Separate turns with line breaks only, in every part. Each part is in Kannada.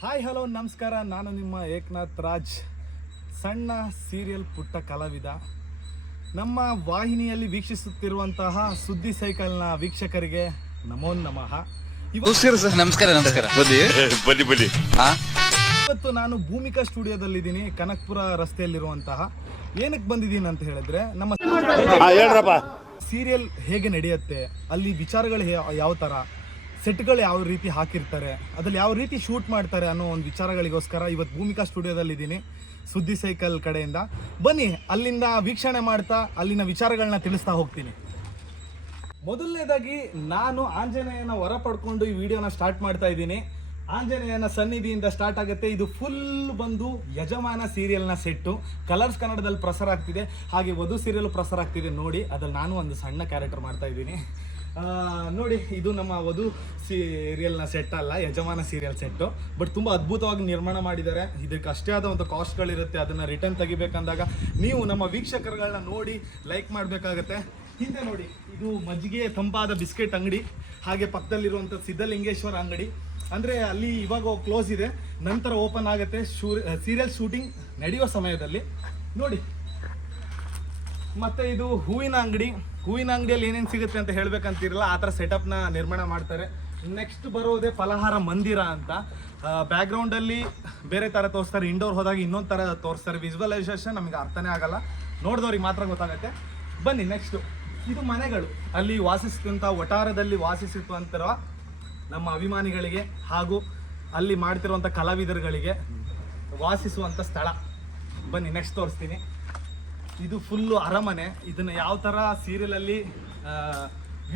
ಹಾಯ್ ಹಲೋ ನಮಸ್ಕಾರ. ನಾನು ನಿಮ್ಮ ಏಕನಾಥ್ ರಾಜ್. ಸಣ್ಣ ಸೀರಿಯಲ್ ಪುಟ್ಟ ಕಲಾವಿದ. ನಮ್ಮ ವಾಹಿನಿಯಲ್ಲಿ ವೀಕ್ಷಿಸುತ್ತಿರುವಂತಹ ಸುದ್ದಿ ಸೈಕಲ್ನ ವೀಕ್ಷಕರಿಗೆ ನಮೋ ನಮಃ.
ನಮಸ್ಕಾರ ನಮಸ್ಕಾರ
ಬನ್ನಿ.
ಇವತ್ತು ನಾನು ಭೂಮಿಕಾ ಸ್ಟುಡಿಯೋದಲ್ಲಿದ್ದೀನಿ ಕನಕ್ಪುರ ರಸ್ತೆಯಲ್ಲಿರುವಂತಹ. ಏನಕ್ಕೆ ಬಂದಿದ್ದೀನಿ ಅಂತ ಹೇಳಿದ್ರೆ ನಮ್ಮ
ಹೇಳ್ರಪ್ಪ.
ಸೀರಿಯಲ್ ಹೇಗೆ ನಡೆಯುತ್ತೆ ಅಲ್ಲಿ ವಿಚಾರಗಳು ಯಾವ ಥರ ಸೆಟ್ಗಳು ಯಾವ ರೀತಿ ಹಾಕಿರ್ತಾರೆ, ಅದ್ರಲ್ಲಿ ಯಾವ ರೀತಿ ಶೂಟ್ ಮಾಡ್ತಾರೆ ಅನ್ನೋ ಒಂದು ವಿಚಾರಗಳಿಗೋಸ್ಕರ ಇವತ್ತು ಭೂಮಿಕಾ ಸ್ಟುಡಿಯೋದಲ್ಲಿ ಇದ್ದೀನಿ ಸುದ್ದಿ ಸೈಕಲ್ ಕಡೆಯಿಂದ. ಬನ್ನಿ, ಅಲ್ಲಿಂದ ವೀಕ್ಷಣೆ ಮಾಡ್ತಾ, ಅಲ್ಲಿನ ವಿಚಾರಗಳನ್ನ ತಿಳಿಸ್ತಾ ಹೋಗ್ತೀನಿ. ಮೊದಲನೇದಾಗಿ ನಾನು ಆಂಜನೇಯನ ಹೊರ ಪಡ್ಕೊಂಡು ಈ ವಿಡಿಯೋನ ಸ್ಟಾರ್ಟ್ ಮಾಡ್ತಾ ಇದ್ದೀನಿ. ಆಂಜನೇಯನ ಸನ್ನಿಧಿಯಿಂದ ಸ್ಟಾರ್ಟ್ ಆಗುತ್ತೆ. ಇದು ಫುಲ್ ಬಂದು ಯಜಮಾನ ಸೀರಿಯಲ್ನ ಸೆಟ್ಟು. ಕಲರ್ಸ್ ಕನ್ನಡದಲ್ಲಿ ಪ್ರಸಾರ ಆಗ್ತಿದೆ. ಹಾಗೆ ವಧು ಸೀರಿಯಲ್ ಪ್ರಸಾರ ಆಗ್ತಿದೆ ನೋಡಿ. ಅದ್ರಲ್ಲಿ ನಾನು ಒಂದು ಸಣ್ಣ ಕ್ಯಾರೆಕ್ಟರ್ ಮಾಡ್ತಾ ಇದ್ದೀನಿ. ನೋಡಿ, ಇದು ನಮ್ಮ ವಧು ಸೀರಿಯಲ್ನ ಸೆಟ್ ಅಲ್ಲ, ಯಜಮಾನ ಸೀರಿಯಲ್ ಸೆಟ್ಟು ಬಟ್ ತುಂಬ ಅದ್ಭುತವಾಗಿ ನಿರ್ಮಾಣ ಮಾಡಿದ್ದಾರೆ. ಇದಕ್ಕೆ ಅಷ್ಟೇ ಆದ ಒಂದು ಕಾಸ್ಟ್ಗಳಿರುತ್ತೆ ಅದನ್ನು ರಿಟರ್ನ್ ತೆಗಿಬೇಕಂದಾಗ ನೀವು ನಮ್ಮ ವೀಕ್ಷಕರುಗಳನ್ನ ನೋಡಿ ಲೈಕ್ ಮಾಡಬೇಕಾಗತ್ತೆ. ಹಿಂದೆ ನೋಡಿ, ಇದು ಮಜ್ಜಿಗೆ ತಂಪಾದ ಬಿಸ್ಕೆಟ್ ಅಂಗಡಿ, ಹಾಗೆ ಪಕ್ಕದಲ್ಲಿರುವಂಥ ಸಿದ್ಧಲಿಂಗೇಶ್ವರ ಅಂಗಡಿ. ಅಂದರೆ ಅಲ್ಲಿ ಇವಾಗ ಕ್ಲೋಸ್ ಇದೆ. ನಂತರ ಓಪನ್ ಆಗುತ್ತೆ. ಶೂ ಸೀರಿಯಲ್ ಶೂಟಿಂಗ್ ನಡೆಯುವ ಸಮಯದಲ್ಲಿ. ನೋಡಿ ಮತ್ತೆ ಇದು ಹೂವಿನ ಅಂಗಡಿ. ಹೂವಿನ ಅಂಗಡಿಯಲ್ಲಿ ಏನೇನು ಸಿಗುತ್ತೆ ಅಂತ ಹೇಳ್ಬೇಕಂತಿರಲ್ಲ, ಆ ಥರ ಸೆಟಪ್ನ ನಿರ್ಮಾಣ ಮಾಡ್ತಾರೆ. ನೆಕ್ಸ್ಟ್ ಬರೋದೇ ಫಲಹಾರ ಮಂದಿರ ಅಂತ. ಬ್ಯಾಕ್ಗ್ರೌಂಡಲ್ಲಿ ಬೇರೆ ಥರ ತೋರಿಸ್ತಾರೆ. ಇಂಡೋರ್ ಹೋದಾಗ ಇನ್ನೊಂದು ಥರ ತೋರಿಸ್ತಾರೆ. ವಿಜುವಲೈಸೇಷನ್ ನಮಗೆ ಅರ್ಥನೇ ಆಗಲ್ಲ. ನೋಡಿದವ್ರಿಗೆ ಮಾತ್ರ ಗೊತ್ತಾಗುತ್ತೆ. ಬನ್ನಿ ನೆಕ್ಸ್ಟು ಇದು ಮನೆಗಳು. ಅಲ್ಲಿ ವಾಸಿಸುವಂಥ ವಟಾರದಲ್ಲಿ ವಾಸಿಸುವಂತಿರುವ ನಮ್ಮ ಅಭಿಮಾನಿಗಳಿಗೆ ಹಾಗೂ ಅಲ್ಲಿ ಮಾಡ್ತಿರುವಂಥ ಕಲಾವಿದರುಗಳಿಗೆ ವಾಸಿಸುವಂಥ ಸ್ಥಳ. ಬನ್ನಿ ನೆಕ್ಸ್ಟ್ ತೋರಿಸ್ತೀನಿ. ಇದು ಫುಲ್ಲು ಅರಮನೆ. ಇದನ್ನ ಯಾವ ಥರ ಸೀರಿಯಲಲ್ಲಿ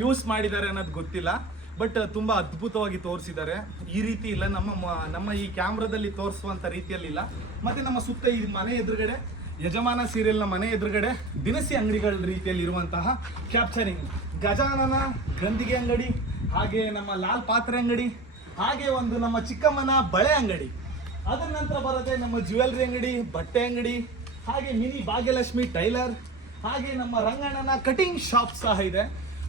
ಯೂಸ್ ಮಾಡಿದ್ದಾರೆ ಅನ್ನೋದು ಗೊತ್ತಿಲ್ಲ. ಬಟ್ ತುಂಬ ಅದ್ಭುತವಾಗಿ ತೋರಿಸಿದ್ದಾರೆ. ಈ ರೀತಿ ಇಲ್ಲ, ನಮ್ಮ ನಮ್ಮ ಈ ಕ್ಯಾಮ್ರಾದಲ್ಲಿ ತೋರಿಸುವಂಥ ರೀತಿಯಲ್ಲಿಲ್ಲ ಮತ್ತೆ ನಮ್ಮ ಸುತ್ತ ಈ ಮನೆ ಎದುರುಗಡೆ, ಯಜಮಾನ ಸೀರಿಯಲ್ನ ಮನೆ ಎದುರುಗಡೆ ದಿನಸಿ ಅಂಗಡಿಗಳ ರೀತಿಯಲ್ಲಿ ಇರುವಂತಹ ಕ್ಯಾಪ್ಚರಿಂಗ್ ಗಜಾನನ ಗಂದಿಗೆ ಅಂಗಡಿ, ಹಾಗೆ ನಮ್ಮ ಲಾಲ್ ಪಾತ್ರೆ ಅಂಗಡಿ, ಹಾಗೆ ಒಂದು ನಮ್ಮ ಚಿಕ್ಕಮ್ಮನ ಬಳೆ ಅಂಗಡಿ. ಅದರ ನಂತರ ಬರುತ್ತೆ ನಮ್ಮ ಜ್ಯುವೆಲ್ರಿ ಅಂಗಡಿ, ಬಟ್ಟೆ ಅಂಗಡಿ ಹಾಗೆ ಮಿನಿ ಭಾಗ್ಯಲಕ್ಷ್ಮಿ ಟೈಲರ್, ಹಾಗೆ ನಮ್ಮ ರಂಗಣ್ಣನ ಕಟಿಂಗ್ ಶಾಪ್ ಸಹ ಇದೆ.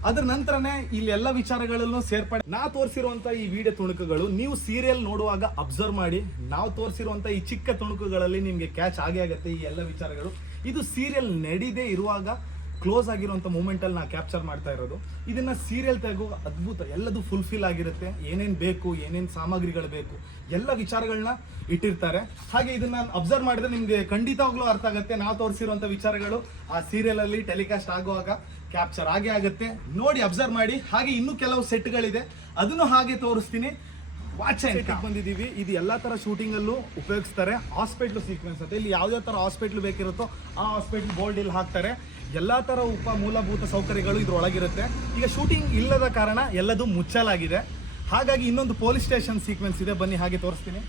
ಅದ್ರ ನಂತರನೇ ಇಲ್ಲಿ ಎಲ್ಲ ವಿಚಾರಗಳಲ್ಲೂ ಸೇರ್ಪಡೆ. ನಾ ತೋರಿಸಿರುವಂತ ಈ ವಿಡಿಯೋ ತುಣುಕುಗಳು ನೀವು ಸೀರಿಯಲ್ ನೋಡುವಾಗ ಅಬ್ಸರ್ವ್ ಮಾಡಿ, ನಾವು ತೋರಿಸಿರುವಂತ ಈ ಚಿಕ್ಕ ತುಣುಕುಗಳಲ್ಲಿ ನಿಮಗೆ ಕ್ಯಾಚ್ ಆಗೇ ಆಗುತ್ತೆ ಈ ಎಲ್ಲ ವಿಚಾರಗಳು. ಇದು ಸೀರಿಯಲ್ ನಡೀದೇ ಇರುವಾಗ ಕ್ಲೋಸ್ ಆಗಿರುವಂಥ ಮೂಮೆಂಟಲ್ಲಿ ನಾ ಕ್ಯಾಪ್ಚರ್ ಮಾಡ್ತಾ ಇರೋದು. ಇದನ್ನ ಸೀರಿಯಲ್ ತೆಗೋ ಅದ್ಭುತ. ಎಲ್ಲದು ಫುಲ್ಫಿಲ್ ಆಗಿರುತ್ತೆ. ಏನೇನು ಬೇಕು ಏನೇನು ಸಾಮಗ್ರಿಗಳು ಬೇಕು ಎಲ್ಲ ವಿಚಾರಗಳನ್ನ ಇಟ್ಟಿರ್ತಾರೆ. ಹಾಗೆ ಇದನ್ನ ಅಬ್ಸರ್ವ್ ಮಾಡಿದ್ರೆ ನಿಮಗೆ ಖಂಡಿತವಾಗ್ಲೂ ಅರ್ಥ ಆಗುತ್ತೆ. ನಾವು ತೋರಿಸಿರುವಂಥ ವಿಚಾರಗಳು ಆ ಸೀರಿಯಲಲ್ಲಿ ಟೆಲಿಕಾಸ್ಟ್ ಆಗುವಾಗ ಕ್ಯಾಪ್ಚರ್ ಆಗೇ ಆಗುತ್ತೆ. ನೋಡಿ ಅಬ್ಸರ್ವ್ ಮಾಡಿ. ಹಾಗೆ ಇನ್ನೂ ಕೆಲವು ಸೆಟ್ಗಳಿದೆ ಅದನ್ನು ಹಾಗೆ ತೋರಿಸ್ತೀನಿ. ವಾಚ್ ಬಂದಿದ್ದೀವಿ. ಇದು ಎಲ್ಲ ಥರ ಶೂಟಿಂಗಲ್ಲೂ ಉಪಯೋಗಿಸ್ತಾರೆ. ಹಾಸ್ಪಿಟ್ಲ್ ಸೀಕ್ವೆನ್ಸ್ ಅಂತ. ಇಲ್ಲಿ ಯಾವ್ಯಾವ ಥರ ಹಾಸ್ಪಿಟ್ಲ್ ಬೇಕಿರುತ್ತೋ ಆ ಹಾಸ್ಪಿಟ್ಲ್ ಬೋರ್ಡ್ ಇಲ್ಲಿ ಹಾಕ್ತಾರೆ. ಎಲ್ಲ ಥರ ಉಪ ಮೂಲಭೂತ ಸೌಕರ್ಯಗಳು ಇದರೊಳಗಿರುತ್ತೆ. ಈಗ ಶೂಟಿಂಗ್ ಇಲ್ಲದ ಕಾರಣ ಎಲ್ಲದೂ ಮುಚ್ಚಲಾಗಿದೆ. ಹಾಗಾಗಿ ಇನ್ನೊಂದು ಪೊಲೀಸ್ ಸ್ಟೇಷನ್ ಸೀಕ್ವೆನ್ಸ್ ಇದೆ. ಬನ್ನಿ, ಹಾಗೆ ತೋರಿಸ್ತೀನಿ.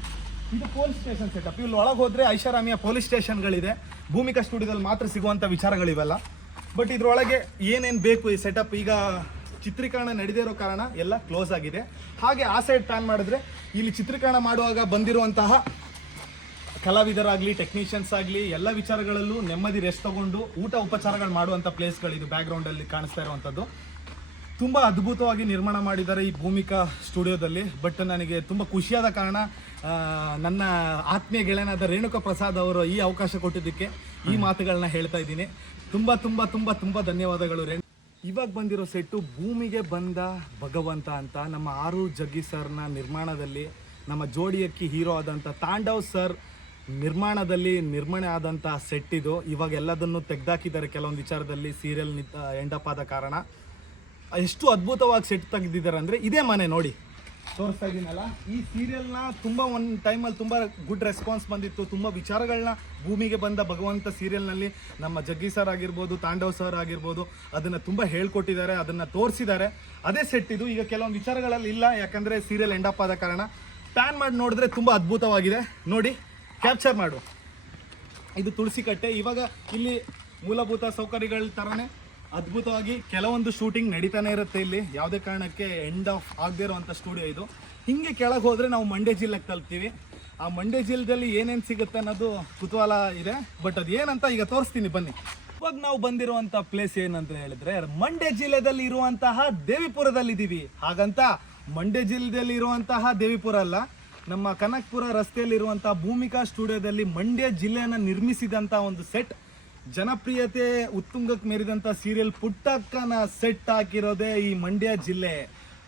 ಇದು ಪೊಲೀಸ್ ಸ್ಟೇಷನ್ ಸೆಟಪ್ ಇಲ್ಲಿ ಒಳಗೆ ಹೋದ್ರೆ ಐಷಾರಾಮಿಯ ಪೊಲೀಸ್ ಸ್ಟೇಷನ್ಗಳಿದೆ ಭೂಮಿಕಾ ಸ್ಟುಡಿಯೋದಲ್ಲಿ ಮಾತ್ರ ಸಿಗುವಂಥ ವಿಚಾರಗಳಿವೆಲ್ಲ. ಬಟ್ ಇದರೊಳಗೆ ಏನೇನು ಬೇಕು ಈ ಸೆಟಪ್ ಈಗ ಚಿತ್ರೀಕರಣ ನಡೆದೇ ಇರೋ ಕಾರಣ ಎಲ್ಲ ಕ್ಲೋಸ್ ಆಗಿದೆ. ಹಾಗೆ ಆ ಸೈಡ್ ಪ್ಲಾನ್ ಮಾಡಿದ್ರೆ ಇಲ್ಲಿ ಚಿತ್ರೀಕರಣ ಮಾಡುವಾಗ ಬಂದಿರುವಂತಹ ಕಲಾವಿದರಾಗಲಿ ಟೆಕ್ನಿಷಿಯನ್ಸ್ ಆಗಲಿ ಎಲ್ಲ ವಿಚಾರಗಳಲ್ಲೂ ನೆಮ್ಮದಿ ರೆಸ್ಟ್ ತಗೊಂಡು ಊಟ ಉಪಚಾರಗಳು ಮಾಡುವಂಥ ಪ್ಲೇಸ್ಗಳಿದು ಬ್ಯಾಕ್ಗ್ರೌಂಡಲ್ಲಿ ಕಾಣಿಸ್ತಾ ಇರುವಂಥದ್ದು ತುಂಬ ಅದ್ಭುತವಾಗಿ ನಿರ್ಮಾಣ ಮಾಡಿದ್ದಾರೆ ಈ ಭೂಮಿಕಾ ಸ್ಟುಡಿಯೋದಲ್ಲಿ. ಬಟ್ ನನಗೆ ತುಂಬ ಖುಷಿಯಾದ ಕಾರಣ ನನ್ನ ಆತ್ಮೀಯ ಗೆಳೆಯನಾದ ರೇಣುಕಾ ಪ್ರಸಾದ್ ಅವರು ಈ ಅವಕಾಶ ಕೊಟ್ಟಿದ್ದಕ್ಕೆ ಈ ಮಾತುಗಳನ್ನ ಹೇಳ್ತಾ ಇದ್ದೀನಿ. ತುಂಬ ತುಂಬ ತುಂಬ ತುಂಬ ಧನ್ಯವಾದಗಳು ರೇಣು ಇವಾಗ ಬಂದಿರೋ ಸೆಟ್ಟು ಭೂಮಿಗೆ ಬಂದ ಭಗವಂತ ಅಂತ ನಮ್ಮ ಆರು ಜಗ್ಗಿ ಸರ್ನ ನಿರ್ಮಾಣದಲ್ಲಿ ನಮ್ಮ ಜೋಡಿಯಕ್ಕಿ ಹೀರೋ ಆದಂಥ ತಾಂಡವ್ ಸರ್ ನಿರ್ಮಾಣದಲ್ಲಿ ನಿರ್ಮಾಣ ಆದಂಥ ಸೆಟ್ ಇದು. ಇವಾಗ ಎಲ್ಲದನ್ನು ತೆಗ್ದಾಕಿದ್ದಾರೆ. ಕೆಲವೊಂದು ವಿಚಾರದಲ್ಲಿ ಸೀರಿಯಲ್ ಎಂಡಪ್ ಆದ ಕಾರಣ. ಎಷ್ಟು ಅದ್ಭುತವಾಗಿ ಸೆಟ್ ತೆಗೆದಿದ್ದಾರೆ ಅಂದರೆ ಇದೇ ಮನೆ ನೋಡಿ. ತೋರಿಸ್ತಾ ಇದ್ದೀನಲ್ಲ ಈ ಸೀರಿಯಲ್ನ ತುಂಬ ಒಂದು ಟೈಮಲ್ಲಿ ತುಂಬ ಗುಡ್ ರೆಸ್ಪಾನ್ಸ್ ಬಂದಿತ್ತು. ತುಂಬ ವಿಚಾರಗಳನ್ನ ಭೂಮಿಗೆ ಬಂದ ಭಗವಂತ ಸೀರಿಯಲ್ನಲ್ಲಿ ನಮ್ಮ ಜಗ್ಗಿ ಸರ್ ಆಗಿರ್ಬೋದು, ತಾಂಡವ್ ಸರ್ ಆಗಿರ್ಬೋದು, ಅದನ್ನು ತುಂಬ ಹೇಳ್ಕೊಟ್ಟಿದ್ದಾರೆ, ಅದನ್ನು ತೋರಿಸಿದ್ದಾರೆ. ಅದೇ ಸೆಟ್ ಇದು. ಈಗ ಕೆಲವೊಂದು ವಿಚಾರಗಳಲ್ಲಿ ಇಲ್ಲ. ಯಾಕಂದರೆ ಸೀರಿಯಲ್ ಎಂಡಪ್ ಆದ ಕಾರಣ. ಪ್ಯಾನ್ ಮಾಡಿ ನೋಡಿದ್ರೆ ತುಂಬ ಅದ್ಭುತವಾಗಿದೆ. ನೋಡಿ. ಕ್ಯಾಪ್ಚರ್ ಮಾಡು. ಇದು ತುಳಸಿ ಕಟ್ಟೆ ಇವಾಗ ಇಲ್ಲಿ ಮೂಲಭೂತ ಸೌಕರ್ಯಗಳ ತರನೇ ಅದ್ಭುತವಾಗಿ ಕೆಲವೊಂದು ಶೂಟಿಂಗ್ ನಡೀತಾನೆ ಇರುತ್ತೆ ಇಲ್ಲಿ. ಯಾವುದೇ ಕಾರಣಕ್ಕೆ ಎಂಡ್ ಆಫ್ ಆಗದೇ ಇರುವಂಥ ಸ್ಟುಡಿಯೋ ಇದು. ಹಿಂಗೆ ಕೆಳಗೆ ಹೋದರೆ ನಾವು ಮಂಡ್ಯ ಜಿಲ್ಲೆಗೆ ತಲುಪ್ತೀವಿ. ಆ ಮಂಡ್ಯ ಜಿಲ್ಲೆಯಲ್ಲಿ ಏನೇನು ಸಿಗುತ್ತೆ ಅನ್ನೋದು ಕುತೂಹಲ ಇದೆ. ಬಟ್ ಅದು ಏನಂತ ಈಗ ತೋರಿಸ್ತೀನಿ, ಬನ್ನಿ. ಇವಾಗ ನಾವು ಬಂದಿರುವಂಥ ಪ್ಲೇಸ್ ಏನಂತ ಹೇಳಿದ್ರೆ ಮಂಡ್ಯ ಜಿಲ್ಲೆದಲ್ಲಿ ಇರುವಂತಹ ದೇವಿಪುರದಲ್ಲಿ ಇದ್ದೀವಿ ಹಾಗಂತ ಮಂಡ್ಯ ಜಿಲ್ಲೆಯಲ್ಲಿ ಇರುವಂತಹ ದೇವಿಪುರ ಅಲ್ಲ. ನಮ್ಮ ಕನಕ್ಪುರ ರಸ್ತೆಯಲ್ಲಿರುವಂಥ ಭೂಮಿಕಾ ಸ್ಟುಡಿಯೋದಲ್ಲಿ ಮಂಡ್ಯ ಜಿಲ್ಲೆಯನ್ನು ನಿರ್ಮಿಸಿದಂಥ ಒಂದು ಸೆಟ್. ಜನಪ್ರಿಯತೆ ಉತ್ತುಂಗಕ್ಕೆ ಮೇರಿದಂಥ ಸೀರಿಯಲ್ ಪುಟ್ಟಕ್ಕನ ಸೆಟ್ ಹಾಕಿರೋದೇ ಈ ಮಂಡ್ಯ ಜಿಲ್ಲೆ.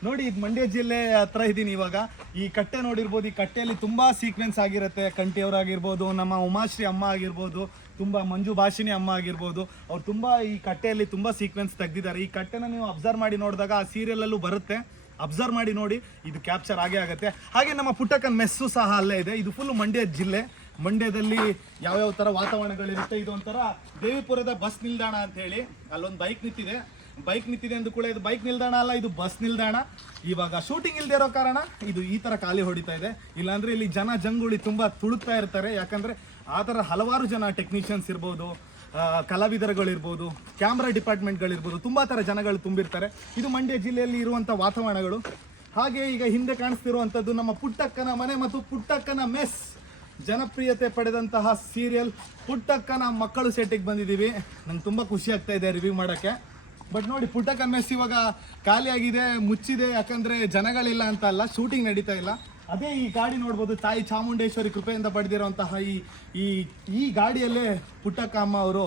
ನೋಡಿ, ಇದು ಮಂಡ್ಯ ಜಿಲ್ಲೆ ಹತ್ರ ಇದ್ದೀನಿ ಇವಾಗ. ಈ ಕಟ್ಟೆ ನೋಡಿರ್ಬೋದು, ಈ ಕಟ್ಟೆಯಲ್ಲಿ ತುಂಬ ಸೀಕ್ವೆನ್ಸ್ ಆಗಿರುತ್ತೆ. ಕಂಠಿಯವರಾಗಿರ್ಬೋದು ನಮ್ಮ ಉಮಾಶ್ರೀ ಅಮ್ಮ ಆಗಿರ್ಬೋದು, ತುಂಬ ಮಂಜು ಭಾಷಿಣಿ ಅಮ್ಮ ಆಗಿರ್ಬೋದು. ಅವ್ರು ತುಂಬ ಈ ಕಟ್ಟೆಯಲ್ಲಿ ತುಂಬ ಸೀಕ್ವೆನ್ಸ್ ತೆಗ್ದಿದ್ದಾರೆ. ಈ ಕಟ್ಟೆನ ನೀವು ಅಬ್ಸರ್ವ್ ಮಾಡಿ ನೋಡಿದಾಗ ಆ ಸೀರಿಯಲಲ್ಲೂ ಬರುತ್ತೆ. ಅಬ್ಸರ್ವ್ ಮಾಡಿ ನೋಡಿ, ಇದು ಕ್ಯಾಪ್ಚರ್ ಆಗೇ ಆಗುತ್ತೆ. ಹಾಗೆ ನಮ್ಮ ಪುಟ್ಟಕ್ಕನ ಮೆಸ್ಸು ಸಹ ಅಲ್ಲೇ ಇದೆ. ಇದು ಫುಲ್ ಮಂಡ್ಯ ಜಿಲ್ಲೆ. ಮಂಡ್ಯದಲ್ಲಿ ಯಾವ್ಯಾವ ಥರ ವಾತಾವರಣಗಳಿರುತ್ತೆ ಇದು ಒಂಥರ ದೇವಿಪುರದ ಬಸ್ ನಿಲ್ದಾಣ ಅಂತ ಹೇಳಿ ಅಲ್ಲೊಂದು ಬೈಕ್ ನಿಂತಿದೆ. ಬೈಕ್ ನಿಂತಿದೆ ಅಂದ ಕೂಡ ಇದು ಬೈಕ್ ನಿಲ್ದಾಣ ಅಲ್ಲ, ಇದು ಬಸ್ ನಿಲ್ದಾಣ. ಇವಾಗ ಶೂಟಿಂಗ್ ಇಲ್ಲದೆ ಇರೋ ಕಾರಣ ಇದು ಈ ಥರ ಖಾಲಿ ಹೊಡಿತಾ ಇದೆ. ಇಲ್ಲಾಂದರೆ ಇಲ್ಲಿ ಜನ ಜಂಗುಳಿ ತುಂಬ ತುಳುಕ್ತಾ ಇರ್ತಾರೆ. ಯಾಕಂದ್ರೆ ಆ ಥರ ಹಲವಾರು ಜನ ಟೆಕ್ನಿಷಿಯನ್ಸ್ ಇರ್ಬೋದು ಕಲಾವಿದರುಗಳಿರ್ಬೋದು ಕ್ಯಾಮ್ರಾ ಡಿಪಾರ್ಟ್ಮೆಂಟ್ಗಳಿರ್ಬೋದು ತುಂಬ ಥರ ಜನಗಳು ತುಂಬಿರ್ತಾರೆ. ಇದು ಮಂಡ್ಯ ಜಿಲ್ಲೆಯಲ್ಲಿ ಇರುವಂಥ ವಾತಾವರಣಗಳು. ಹಾಗೆ ಈಗ ಹಿಂದೆ ಕಾಣಿಸ್ತಿರುವಂಥದ್ದು ನಮ್ಮ ಪುಟ್ಟಕ್ಕನ ಮನೆ ಮತ್ತು ಪುಟ್ಟಕ್ಕನ ಮೆಸ್. ಜನಪ್ರಿಯತೆ ಪಡೆದಂತಹ ಸೀರಿಯಲ್ ಪುಟ್ಟಕ್ಕನ ಮಕ್ಕಳು ಸೆಟ್ಟಿಗೆ ಬಂದಿದ್ದೀವಿ. ನಂಗೆ ತುಂಬ ಖುಷಿ ಆಗ್ತಾ ಇದೆ ರಿವ್ಯೂ ಮಾಡೋಕ್ಕೆ. ಬಟ್ ನೋಡಿ ಪುಟ್ಟಕ್ಕನ ಮೆಸ್ ಇವಾಗ ಖಾಲಿಯಾಗಿದೆ, ಮುಚ್ಚಿದೆ, ಯಾಕಂದರೆ ಜನಗಳಿಲ್ಲ ಅಂತ ಅಲ್ಲ ಶೂಟಿಂಗ್ ನಡೀತಾ ಇಲ್ಲ. ಅದೇ ಈ ಗಾಡಿ ನೋಡ್ಬೋದು, ತಾಯಿ ಚಾಮುಂಡೇಶ್ವರಿ ಕೃಪೆಯಿಂದ ಪಡೆದಿರುವಂತಹ ಈ ಈ ಈ ಗಾಡಿಯಲ್ಲೇ ಪುಟ್ಟಕ್ಕ ಅಮ್ಮ ಅವರು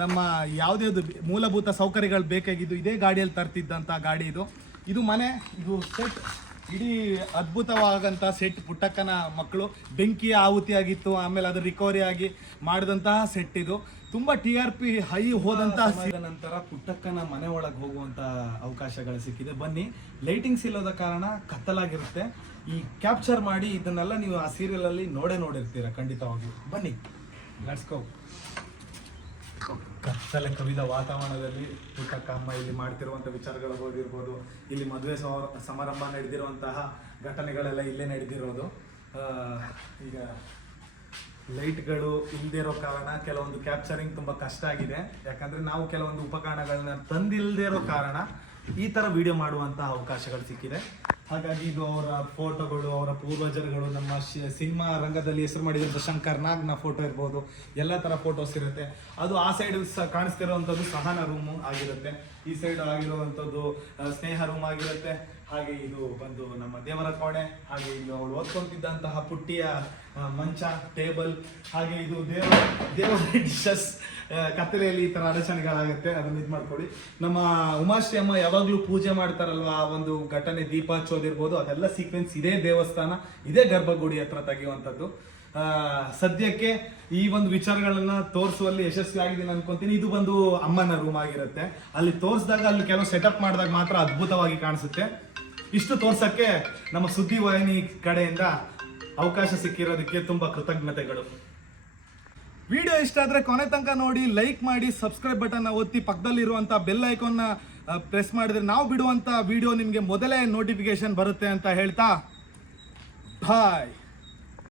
ನಮ್ಮ ಯಾವುದೇ ಮೂಲಭೂತ ಸೌಕರ್ಯಗಳು ಬೇಕಾಗಿದ್ದು ಇದೇ ಗಾಡಿಯಲ್ಲಿ ತರ್ತಿದ್ದಂಥ ಗಾಡಿ ಇದು. ಇದು ಮನೆ, ಇದು ಸೆಟ್ ಇಡೀ ಅದ್ಭುತವಾದಂಥ ಸೆಟ್ ಪುಟ್ಟಕ್ಕನ ಮಕ್ಕಳು ಬೆಂಕಿ ಆಹುತಿಯಾಗಿತ್ತು, ಆಮೇಲೆ ಅದು ರಿಕವರಿ ಆಗಿ ಮಾಡಿದಂತಹ ಸೆಟ್ ಇದು. ತುಂಬ ಟಿ ಆರ್ ಪಿ ಹೈ ಹೋದಂತಹ ನಂತರ ಪುಟ್ಟಕ್ಕನ ಮನೆ ಒಳಗೆ ಹೋಗುವಂತ ಅವಕಾಶಗಳು ಸಿಕ್ಕಿದೆ. ಬನ್ನಿ ಲೈಟಿಂಗ್ಸ್ ಇಲ್ಲದ ಕಾರಣ ಕತ್ತಲಾಗಿರುತ್ತೆ. ಈ ಕ್ಯಾಪ್ಚರ್ ಮಾಡಿ ಇದನ್ನೆಲ್ಲ ನೀವು ಆ ಸೀರಿಯಲ್ ಅಲ್ಲಿ ನೋಡೇ ನೋಡಿರ್ತೀರ ಖಂಡಿತವಾಗಿ ಬನ್ನಿ ಲೆಟ್ಸ್ ಗೋ ಕತ್ತಲೆ ಕವಿದ ವಾತಾವರಣದಲ್ಲಿ ಪುಟ್ಟಕ್ಕ ಅಮ್ಮ ಇಲ್ಲಿ ಮಾಡ್ತಿರುವಂಥ ವಿಚಾರಗಳು ಹೋಗಿರ್ಬೋದು. ಇಲ್ಲಿ ಮದುವೆ ಸಮ- ಸಮಾರಂಭ ನಡೆದಿರುವಂತಹ ಘಟನೆಗಳೆಲ್ಲ ಇಲ್ಲೇ ನಡೆದಿರೋದು. ಈಗ ಲೈಟ್ಗಳು ಇಲ್ಲದೆ ಇರೋ ಕಾರಣ ಕೆಲವೊಂದು ಕ್ಯಾಪ್ಚರಿಂಗ್ ತುಂಬ ಕಷ್ಟ ಆಗಿದೆ. ಯಾಕಂದ್ರೆ ನಾವು ಕೆಲವೊಂದು ಉಪಕರಣಗಳನ್ನ ತಂದಿಲ್ಲದೆ ಇರೋ ಕಾರಣ ಈ ಥರ ವಿಡಿಯೋ ಮಾಡುವಂತಹ ಅವಕಾಶಗಳು ಸಿಕ್ಕಿದೆ. ಹಾಗಾಗಿ ಇದು ಅವರ ಫೋಟೋಗಳು, ಅವರ ಪೂರ್ವಜರುಗಳು, ನಮ್ಮ ಸಿನಿಮಾ ರಂಗದಲ್ಲಿ ಹೆಸರು ಮಾಡಿದಂಥ ಶಂಕರ್ ನಾಗ್ನ ಫೋಟೋ ಇರ್ಬೋದು, ಎಲ್ಲ ಥರ ಫೋಟೋಸ್ ಇರುತ್ತೆ. ಅದು ಆ ಸೈಡ್ ಕಾಣಿಸ್ತಿರೋವಂಥದ್ದು ಸಹನ ರೂಮು ಆಗಿರುತ್ತೆ. ಈ ಸೈಡ್ ಆಗಿರುವಂಥದ್ದು ಸ್ನೇಹ ರೂಮ್ ಆಗಿರುತ್ತೆ. ಹಾಗೆ ಇದು ಬಂದು ನಮ್ಮ ದೇವರ ಕೋಣೆ ಹಾಗೆ ಇದು ಅವಳು ಓದ್ಕೊಂತಿದ್ದಂತಹ ಪುಟ್ಟಿಯ ಮಂಚ, ಟೇಬಲ್, ಹಾಗೆ ಇದು ದೇವ, ದೇವರ ಡಿಶಸ್ ಕತ್ತಲೆಯಲ್ಲಿ ಈ ಥರ ಅಡಚಣೆಗಳಾಗುತ್ತೆ. ಅದನ್ನ ಇದು ಮಾಡ್ಕೊಳ್ಳಿ. ನಮ್ಮ ಉಮಾಶ್ರೀ ಅಮ್ಮ ಯಾವಾಗಲೂ ಪೂಜೆ ಮಾಡ್ತಾರಲ್ವ? ಆ ಒಂದು ಘಟನೆ ದೀಪ ಹಚ್ಚೋದಿರ್ಬೋದು ಅದೆಲ್ಲ ಸೀಕ್ವೆನ್ಸ್ ಇದೇ ದೇವಸ್ಥಾನ, ಇದೇ ಗರ್ಭಗುಡಿ ಹತ್ರ ತೆಗೆಯುವಂಥದ್ದು. ಸದ್ಯಕ್ಕೆ ಈ ಒಂದು ವಿಚಾರಗಳನ್ನ ತೋರಿಸುವಲ್ಲಿ ಯಶಸ್ವಿ ಆಗಿದ್ದೀನಿ ಅನ್ಕೊಂತೀನಿ. ಇದು ಬಂದು ಅಮ್ಮನ ರೂಮ್ ಆಗಿರುತ್ತೆ. ಅಲ್ಲಿ ತೋರಿಸಿದಾಗ ಅಲ್ಲಿ ಕೆಲವು ಸೆಟಪ್ ಮಾಡಿದಾಗ ಮಾತ್ರ ಅದ್ಭುತವಾಗಿ ಕಾಣಿಸುತ್ತೆ. ಇಷ್ಟು ತೋರ್ಸೋಕ್ಕೆ ನಮ್ಮ ಸುದ್ದಿ ವಾಹಿನಿ ಕಡೆಯಿಂದ ಅವಕಾಶ ಸಿಕ್ಕಿರೋದಕ್ಕೆ ತುಂಬಾ ಕೃತಜ್ಞತೆಗಳು. ವಿಡಿಯೋ ಇಷ್ಟ ಆದ್ರೆ ಕೊನೆ ತನಕ ನೋಡಿ, ಲೈಕ್ ಮಾಡಿ, ಸಬ್ಸ್ಕ್ರೈಬ್ ಬಟನ್ ಒತ್ತಿ ಪಕ್ಕದಲ್ಲಿರುವಂಥ ಬೆಲ್ ಐಕಾನ್ನ ಪ್ರೆಸ್ ಮಾಡಿದ್ರೆ ನಾವು ಬಿಡುವಂಥ ವಿಡಿಯೋ ನಿಮಗೆ ಮೊದಲೇ ನೋಟಿಫಿಕೇಶನ್ ಬರುತ್ತೆ ಅಂತ ಹೇಳ್ತಾ ಬಾಯ್